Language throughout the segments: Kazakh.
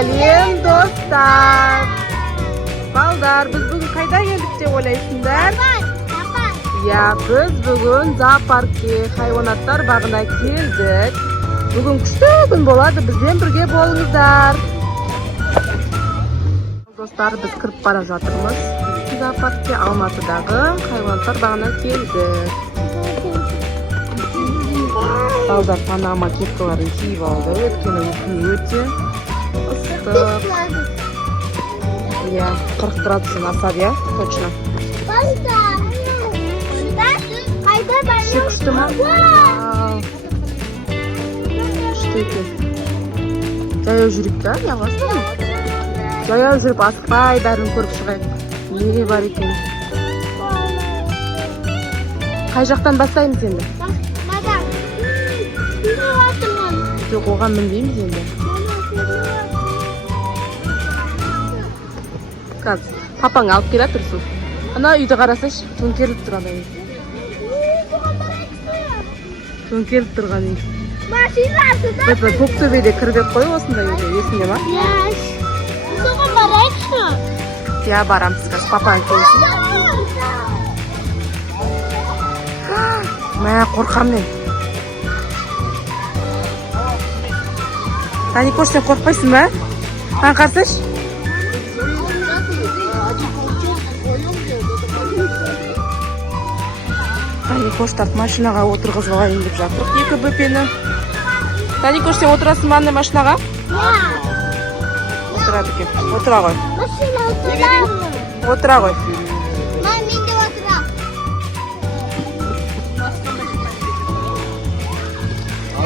Сәлем достар. Балдар, біз бүгін қайда келдік деп ойлайсыңдар? Я, біз бүгін зоопаркке, хайуанаттар бағына келдік. Бүгін күшті күн болады, бізбен бірге болыңыздар. Достар, біз кіріп бара жатырмыз. Зоопаркке Алматыдағы хайуанаттар бағына келдік. Балдар панама кепкаларын киіп алды, өйткені күн өте ыстық. Я, 40 градустан асады, я, точно. Күшті ма? Күшті екен. Жаяу жүріп та, не қыласың? Жаяу жүріп асықпай бәрін көріп шығайық. Не бар екен? Қай жақтан бастаймыз енді? Жоқ, оған мінбейміз енді. Қазір папаң алып келе тұрсын. Ана үйді қарасаш, төңкеріліп тұрған үй. Төңкеріліп тұрған үй. Біз Көктөбеде кірбек қой осындай үйде, есінде ма? Соған барайықшы. Я барамыз қазір, папаң келсін. Мә, қорқам мен. Таникош, сен қорқпайсың ба? Таң қарсаш? Таникоштарды машинаға отырғызып алайын деп жатыр. Екі бөпені. Таникош, сен отырасың ба андай машинаға? Отырады екен. Отыра ғой. Машина отырамын. Отыра ғой. Мен де отырам.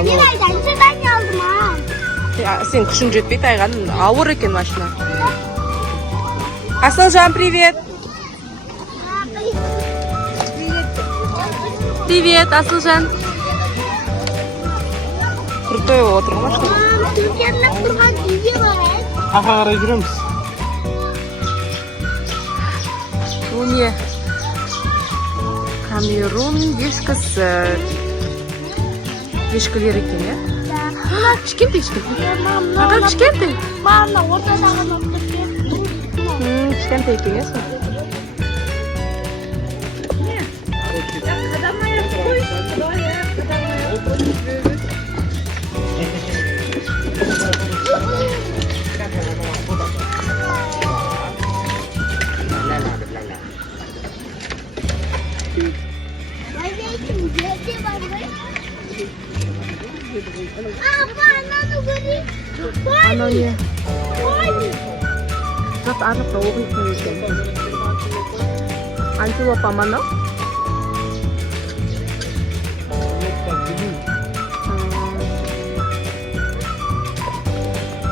Не байдан, сен не алдым, а? Сен күшің жетпейді, айған ауыр екен машина. Асылжан, привет! Привет, Асылжан! Крутой отырған машина. Түркенлік тұрған үйге барайық. Қақа қарай жүреміз. Бұл не? Камерун ешкісі. Ешкілер екен, е? Кішкентай ешкілер. Аға кішкентай? Мама, ортадағы нөпірге. Кішкентай екен, е? Ана не? Зат арықта оғылсын екен. Антилопа мана?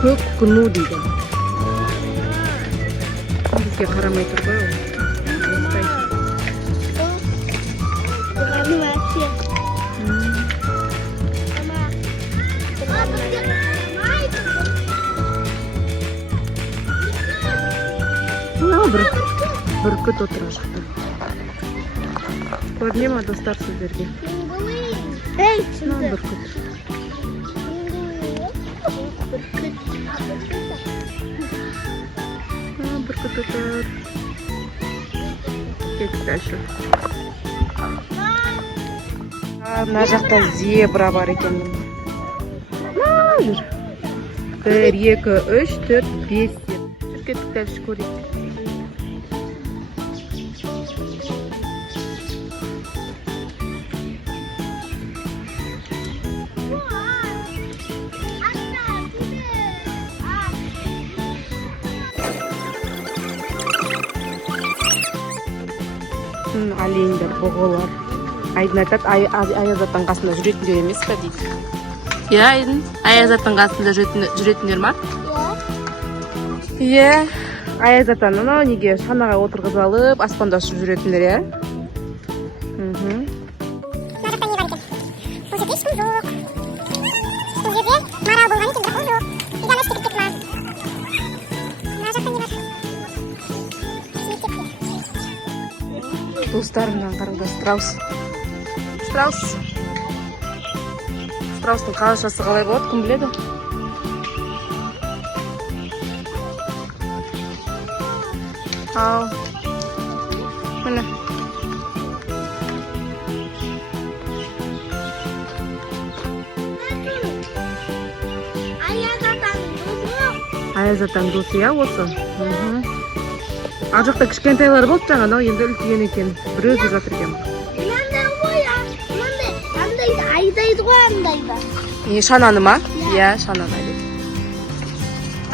Көк күну дейді. Бізге қарамай тұр ғой ол. Бүркіт отыра шықты. Көріне ма достар сіздерге? Бүркіт. Бүркіт отыр. Кеттік дальше. Мына жақта зебра бар екен. Жүр. 1, 2, 3, 4, 5. Жүр кеттік дальше көрейік. Алейіндер, бұғылар. Айдын айтады, Аязаттың қасында жүретіндер емес па дейді. Е, Айдын, Аязаттың қасында жүретіндер ма? Е, Аязаттан неге шанаға отырғызып алып, аспанда ұшып жүретіндер, е? Бұл жерде ешкім жоқ. Бұл жерде марал болған екен, бірақ ол жоқ. Үйден ашып кетіп ма? Мына жақта не бар? Достарымнан қарыңдар, страус. Страустың қалашасы қалай болады, кім біледі? Al. Mana? Аяз атаң досы я осы. Ар жақта кішкентайлар болды жаңа, анау енді үлкейген екен. Біреу жүріп жатыр екен. Мынандай ғой, мынандай айдайды ғой андайда. Шананы ма? Иә, шананы айдайды.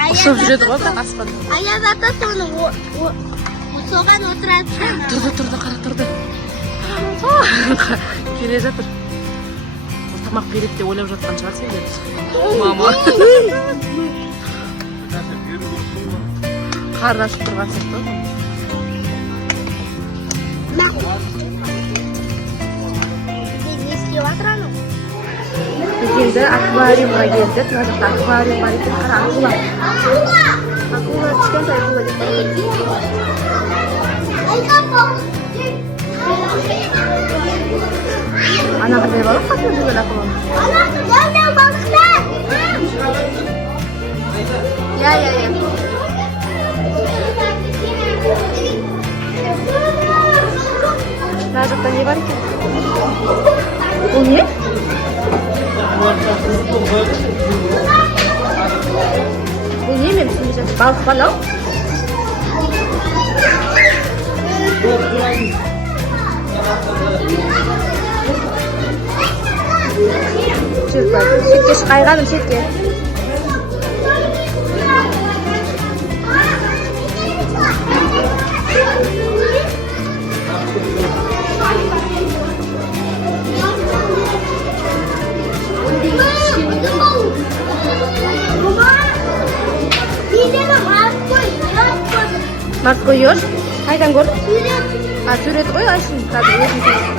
Ұшып жүреді ғой бірақ аспанда. Аяз ата соны соған отырады. Тұрды, қара тұрды. Келе жатыр. Тамақ береді деп ойлап жатқан шығар сендер. Мама. Қарны ашып тұрған сияқты. Не істеп жатыр анау? Біз енді аквариумға келдік. Мына жақта аквариум бар екен. Қара акула. Акула кішкентай акула деп. Ана қандай балық қасында жүрген акула? Мынау балықтар. Иә. Мына жақта не бар екен? Бұл не? Бұл не мен түсінбей жатырмын? Балық па мынау? Шетке қайғаным шетке. Морской еж? Қайдан көрдің? Сурет ғой, ашын. Қазір өзім көрдім.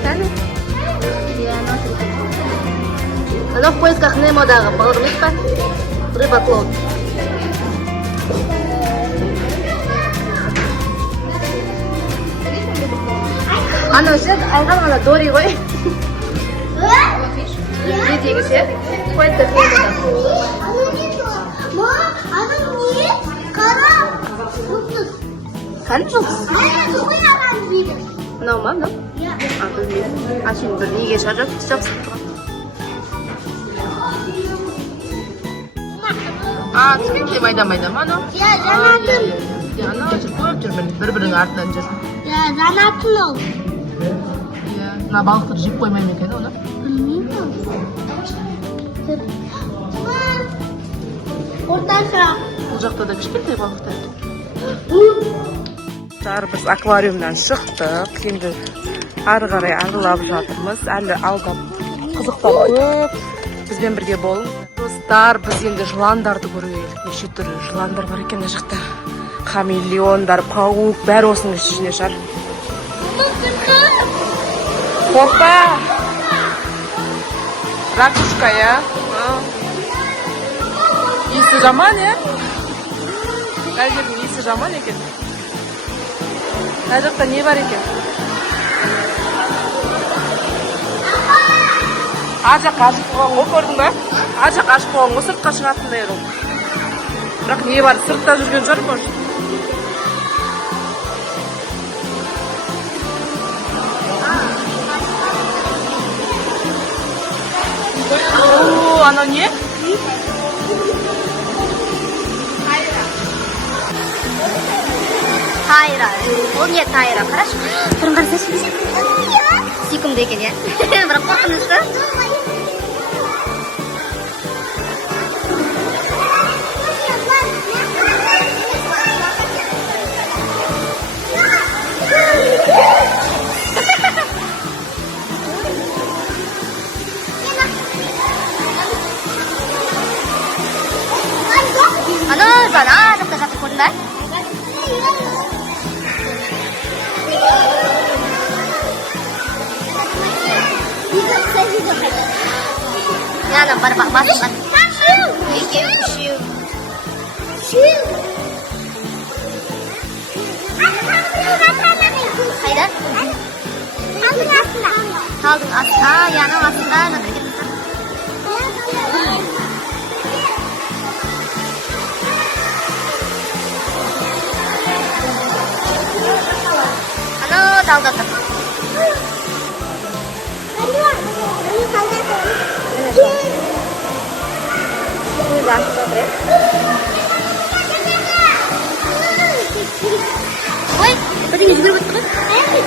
Сәні? Анау в поисках Немодағы балық емес па? Рыбаклон. Анау ше, алған ғана Дори ғой. Жетегі ше? В поисках Немодағы. Kan жұлдыз? Мынау ма, мынау? Білмеймін. Ашын бір неге шығар жақсы тұрған. Кішкентай майда ма анау? Иә, жанатын. Анау көп жүр бір-бірінің артынан жүр. Иә, жанатын ол. Мына балықты жеп қоймай ма екен оны? Білмеймін. Орташа. Бұл жақта да кішкентай балықтар. Біз аквариумнан шықтық. Енді ары қарай аралап жатырмыз. Әлі алда қызықтар көп. Бізбен бірге болыңыз. Достар, біз енді жыландарды көруге келдік. Неше түрлі жыландар бар екен мына жақта. Хамелеондар, паук, бәрі осының ішінде шығар. Қорқпа. Ракушка, я. Иісі жаман, я? Қай жердің иісі жаман екен? Мына жақта не бар екен? Ар жаққа ашып қойған ғой, көрдің ба? Ар жаққа ашып қойған ғой, сыртқа шығатындай ол. Бірақ не бар, сыртта жүрген шығар может. Анау не? Тайра. Ол не тайра? Қарашы. Түрін қарасайшы. Сүйкімді екен, иә? Бірақ қорқынышты. Ана, жақта жатыр көрдің бе? Ана, бар, басын. Екеу, үшеу. Қайда? Талдың астында. Талдың астында, яның астында жатыр екен. जाऊ आता. होय कधी हिजगर बघतो